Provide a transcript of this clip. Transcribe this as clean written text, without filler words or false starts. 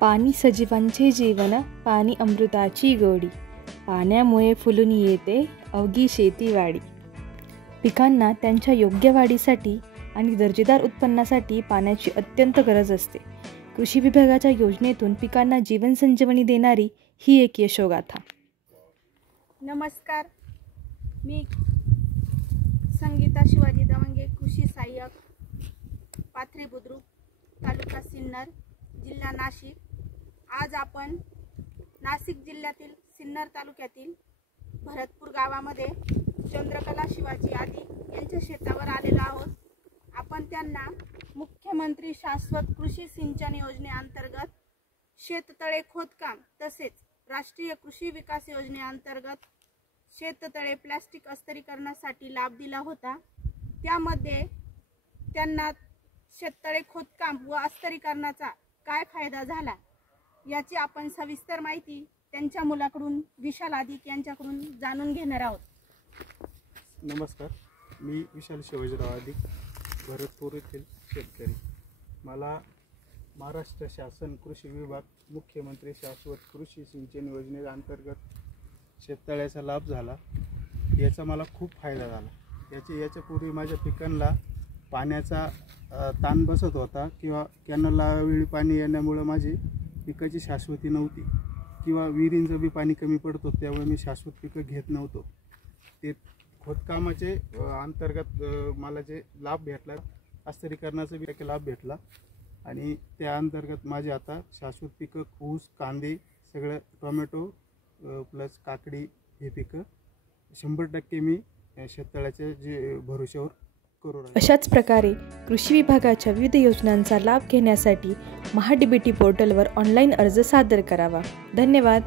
पाणी सजीवांचे जीवन, पाणी अमृताची गोडी. पाण्यामुळे फुलून येते अवघी शेतीवाडी. पिकांना त्यांच्या योग्य वाढीसाठी आणि दर्जेदार उत्पन्नासाठी पाण्याची अत्यंत गरज असते. कृषी विभागाच्या योजनेतून पिकांना जीवनसंजीवनी देणारी ही एक यशोगाथा. नमस्कार, मी संगीता शिवाजी दवंगे, कृषी सहाय्यक, पाथरी बुद्रुक, तालुका सिन्नर, जिल्हा नाशिक. आज आपण नाशिक जिल्ह्यातील सिन्नर तालुक्यातील भरतपूर गावामध्ये चंद्रकला शिवाजी आदी यांच्या शेतावर आलेलो आहोत. आपण त्यांना मुख्यमंत्री शाश्वत कृषी सिंचन योजनेअंतर्गत शेततळे खोदकाम तसेच राष्ट्रीय कृषी विकास योजनेअंतर्गत शेततळे प्लास्टिक अस्तरीकरणासाठी लाभ दिला होता. त्यामध्ये त्यांना शेततळे खोदकाम व अस्तरीकरणाचा काय फायदा झाला याची आपण सविस्तर माहिती त्यांच्या मुलाकडून विशाल आदिक यांच्याकडून जाणून घेणार आहोत. नमस्कार, मी विशाल शिवाजीराव आदिक, भरतपूर येथील शेतकरी. मला महाराष्ट्र शासन कृषी विभाग मुख्यमंत्री शाश्वत कृषी सिंचन योजनेअंतर्गत शेततळ्याचा लाभ झाला. याचा मला खूप फायदा झाला. याच्यापूर्वी माझ्या पिकांना पाण्याचा ताण बसत होता किंवा कॅनलला वेळी पाणी येण्यामुळे माझी पिकाची शाश्वती नव्हती किंवा विहिरींचं बी पाणी कमी पडत होतं, त्यामुळे मी शाश्वत पिकं घेत नव्हतो. ते खोदकामाचे अंतर्गत मला जे लाभ भेटला, अस्तरीकरणाचा बी लाभ भेटला आणि त्या अंतर्गत माझे आता शाश्वत पिकं ऊस, कांदे, सगळं टोमॅटो प्लस काकडी हे पिकं 100% मी शेततळ्याच्या जे भरोश्यावर करू राहिले. अशाच प्रकारे कृषी विभागाच्या विविध योजनांचा लाभ घेण्यासाठी महाडीबीटी पोर्टलवर ऑनलाईन अर्ज सादर करावा. धन्यवाद.